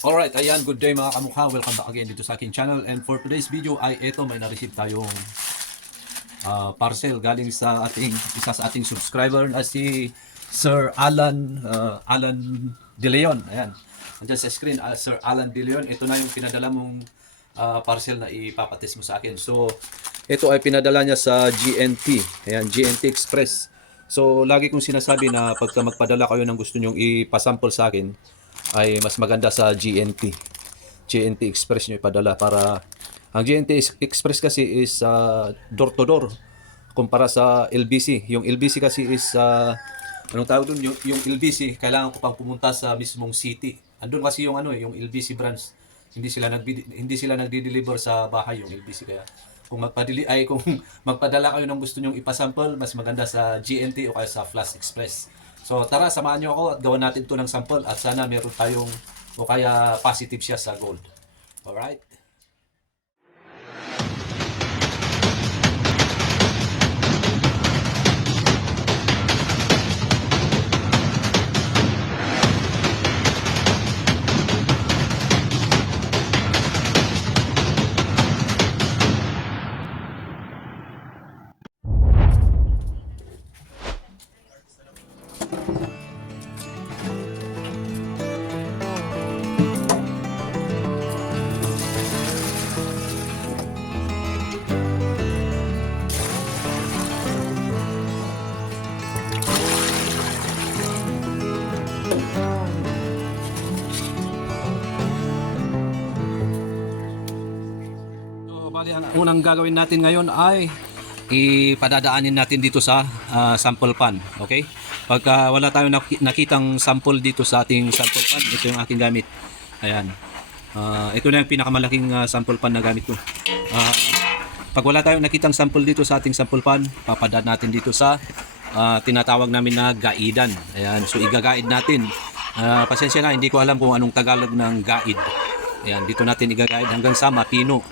Alright, ayan, good day mga kamukha. Welcome back again dito sa aking channel. And for today's video ay ito, may na-receive tayong ah, parcel galing sa ating isa sa ating subscriber na si Sir Alan ah, Alan De Leon. Ayan. Andiyan sa screen, ah, Sir Alan De Leon. Ito na yung pinadala mong ah, parcel na ipapatis mo sa akin. So, ito ay pinadala niya sa GNT. Ayan, GNT Express. So, lagi kong sinasabi na pagka magpadala kayo ng gusto nyong ipasample sa akin, ay mas maganda sa GNT. GNT Express nyo ipadala para ang GNT Ex- Express kasi is uh, door to door kumpara sa LBC. Yung LBC kasi is uh, anong tawag doon yung, yung LBC kailangan ko pang pumunta sa mismong city. Andun kasi yung ano eh, yung LBC branch. Hindi sila nag hindi sila nagdi-deliver sa bahay yung LBC kaya kung magpadili ay kung magpadala kayo ng gusto nyong ipasample, mas maganda sa GNT o kaya sa Flash Express. So tara, samahan nyo ako at gawan natin to ng sample at sana meron tayong o kaya positive siya sa gold. Alright? Unang gagawin natin ngayon ay ipadadaanin natin dito sa ah, sample pan. Okay? Pagka wala tayong naki- nakitang sample dito sa ating sample pan, ito yung aking gamit. Ayan. Ah, ito na yung pinakamalaking ah, sample pan na gamit ko. Ah, pag wala tayong nakitang sample dito sa ating sample pan, papadaan natin dito sa ah, tinatawag namin na gaidan. Ayan, so igagaid natin. Ah, pasensya na, hindi ko alam kung anong Tagalog ng gaid. Ayan, dito natin igagaid hanggang sa mapino.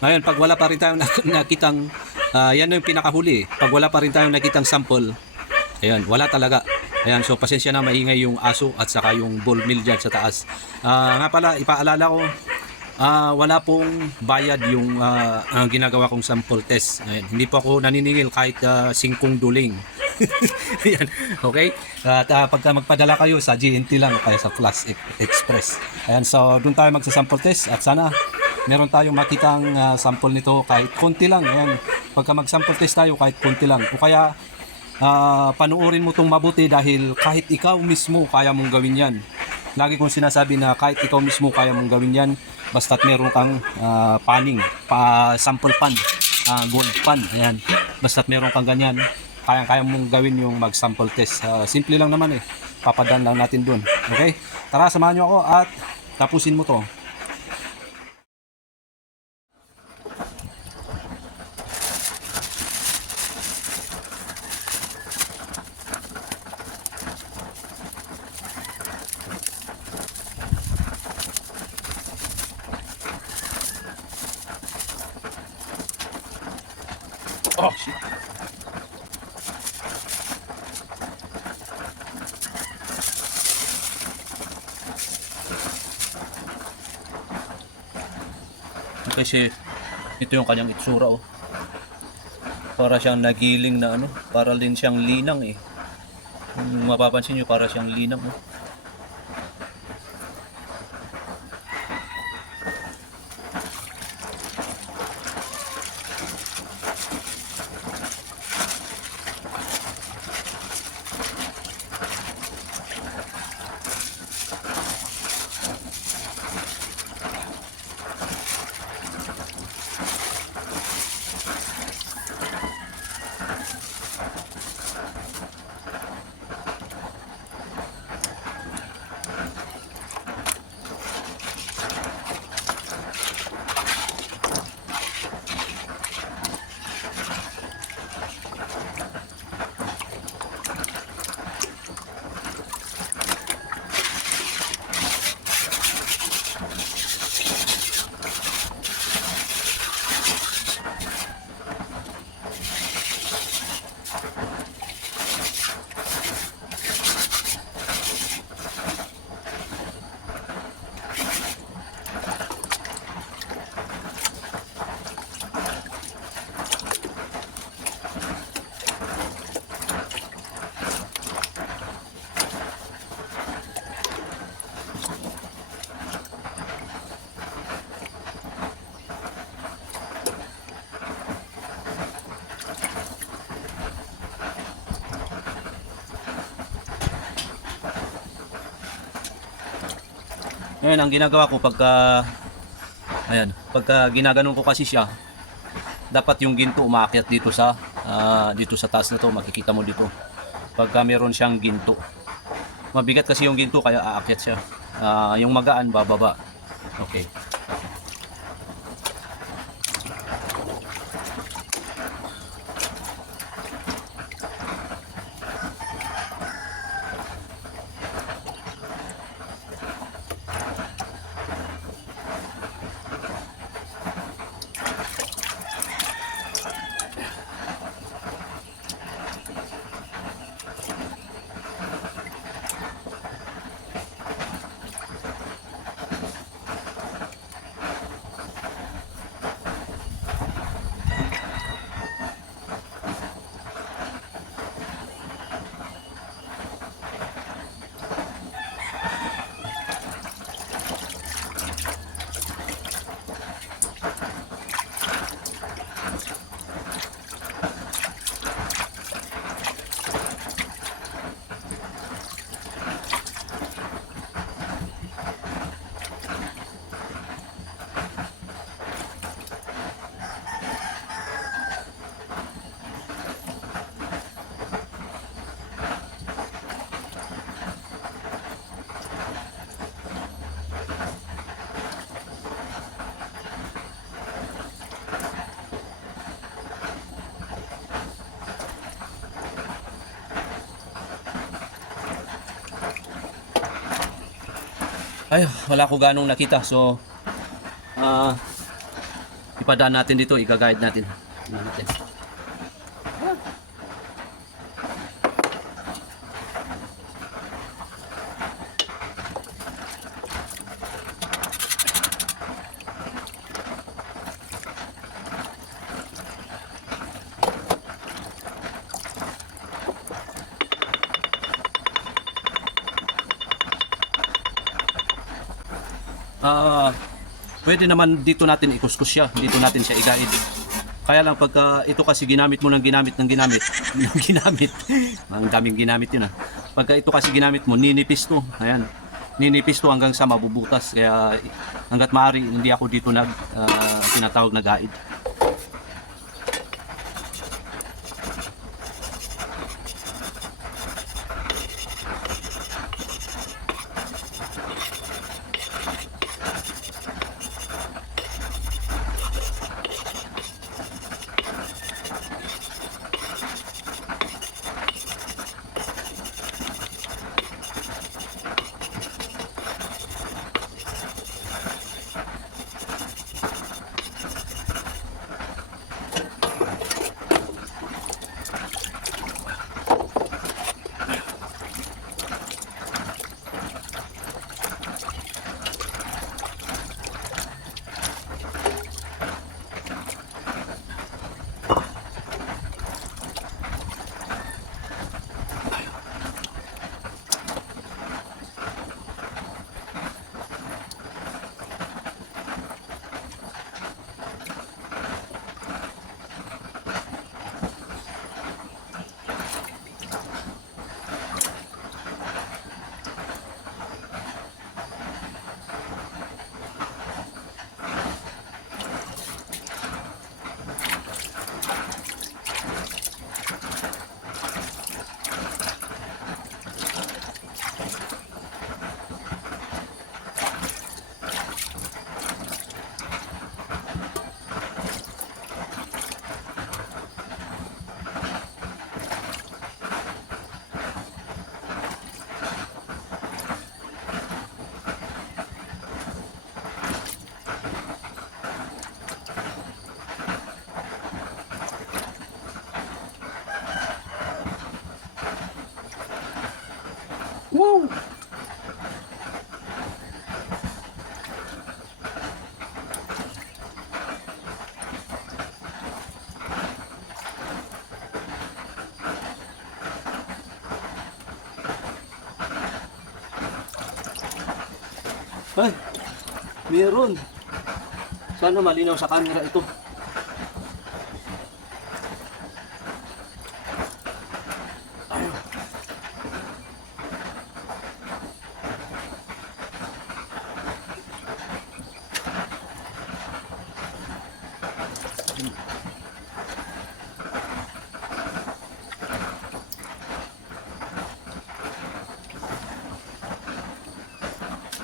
Ngayon, pag wala pa rin tayong nak- nakitang, ah, yan yung pinakahuli. Pag wala pa rin tayong nakitang sample, ayan, wala talaga. Ayan, so pasensya na maingay yung aso at saka yung ball mill dyan sa taas. Ah, nga pala, ipaalala ko, ah, wala pong bayad yung ah, ang ginagawa kong sample test. Ayan, hindi po ako naniningil kahit ah, singkong duling. Ayan, okay? At ah, pagka magpadala kayo sa GNT lang kaya sa E- Express. Ayan, so doon tayo magsa-sample test at sana meron tayong makitang ah, sample nito kahit konti lang. Ayan, pagka mag-sample test tayo kahit konti lang. O kaya ah, panuorin mo itong mabuti dahil kahit ikaw mismo kaya mong gawin yan. Lagi kong sinasabi na kahit ikaw mismo kaya mong gawin yan basta't meron kang ah, panning, pa sample pan, ah, gold pan. Ayan. Basta't meron kang ganyan, kaya-kaya mong gawin yung mag-sample test. Ah, simple lang naman eh. Papadan lang natin dun. Okay? Tara, samahan nyo ako at tapusin mo to. Oh. Kasi ito yung kanyang itsura oh. Para siyang nagiling na ano, para din siyang linang eh. Kung mapapansin nyo, para siyang linang oh. Ngayon, ang ginagawa ko pagka ayan, pagka ginaganon ko kasi siya, dapat yung ginto umaakyat dito sa ah, dito sa taas na to, makikita mo dito. Pagka meron siyang ginto. Mabigat kasi yung ginto kaya aakyat siya. Ah, yung magaan bababa. Okay. Ay, wala ko ganong nakita. So, ah, ipadaan natin dito, i-guide natin. Natin. Ah, pwede naman dito natin ikuskus siya. Dito natin siya i-guide. Kaya lang pagka ito kasi ginamit mo ng ginamit ng ginamit, ng ginamit. Ang daming ginamit yun ah. Pagka ito kasi ginamit mo, ninipis to. Ayan. Ninipis to hanggang sa mabubutas. Kaya hanggat maaari, hindi ako dito nag ah, tinatawag na guide. Ay, meron. Sana malinaw sa camera ito.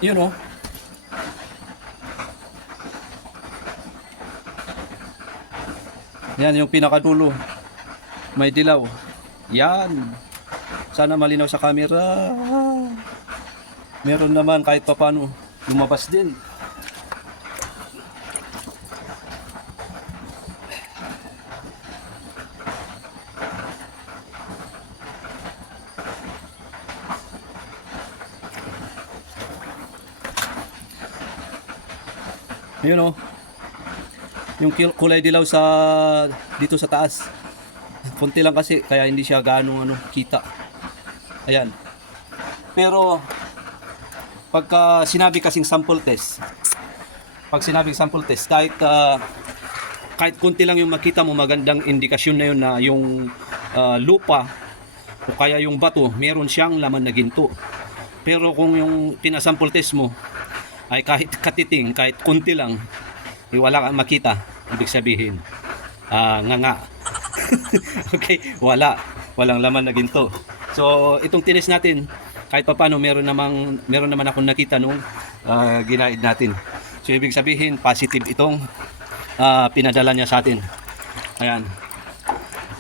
You oh. know, Yan yung pinakadulo. May dilaw. Yan. Sana malinaw sa camera. Meron naman kahit papano. Lumabas din. Yun oh. Yung kulay dilaw sa dito sa taas. Konti lang kasi kaya hindi siya gaano ano kita. Ayan. Pero pagka sinabi kasing sample test, pag sinabi sample test, kahit ah, kahit konti lang yung makita mo, magandang indikasyon na yun na yung ah, lupa o kaya yung bato, meron siyang laman na ginto. Pero kung yung pinasample test mo ay kahit katiting, kahit konti lang, eh, wala kang makita, ibig sabihin, ah nga nga. okay, wala. Walang laman na ginto. So, itong tinis natin, kahit pa paano, meron, namang, meron naman akong nakita nung ah, ginaid natin. So, ibig sabihin, positive itong ah, pinadala niya sa atin. Ayan.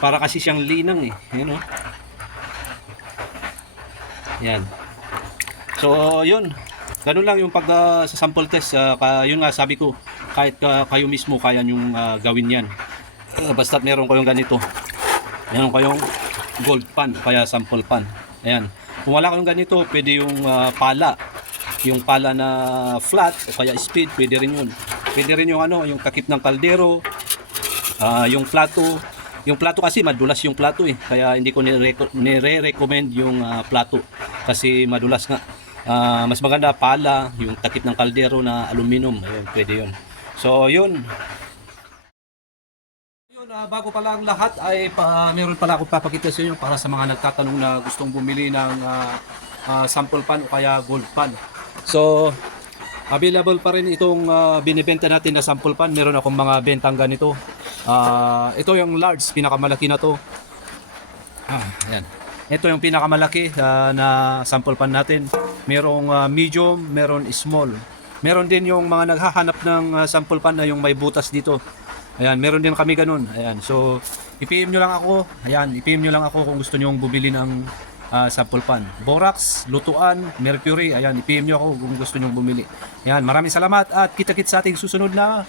Para kasi siyang linang eh. Yun oh. Yan. So, yun. Ganun lang yung pag ah, sa sample test. ka- yun nga, sabi ko, kahit ah, kayo mismo kaya yung gawin yan. Uh, basta't meron kayong ganito. Meron kayong gold pan, kaya sample pan. Ayan. Kung wala kayong ganito, pwede yung ah, pala. Yung pala na flat o kaya speed, pwede rin yun. Pwede rin yung ano, yung takip ng kaldero, ah, yung plato. Yung plato kasi madulas yung plato eh. Kaya hindi ko nire- nire-recommend yung ah, plato. Kasi madulas nga. Ah, mas maganda pala, yung takip ng kaldero na aluminum. Ayun, pwede yun. So, yun. Yun, ah, bago pala ang lahat ay pa, meron pala ako papakita sa inyo para sa mga nagtatanong na gustong bumili ng ah, ah, sample pan o kaya gold pan. So, available pa rin itong ah, binibenta natin na sample pan. Meron akong mga bentang ganito. Ah, ito yung large, pinakamalaki na to. Ah, yan. Ito yung pinakamalaki ah, na sample pan natin. Merong ah, medium, meron small. Meron din yung mga naghahanap ng ah, sample pan na yung may butas dito. Ayan, meron din kami ganun. Ayan, so i-PM nyo lang ako. Ayan, i-PM nyo lang ako kung gusto nyo bumili ng ah, sample pan. Borax, lutuan, mercury. Ayan, i-PM nyo ako kung gusto nyo bumili. Ayan, maraming salamat at kita-kits sa ating susunod na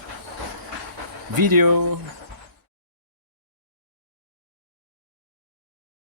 video.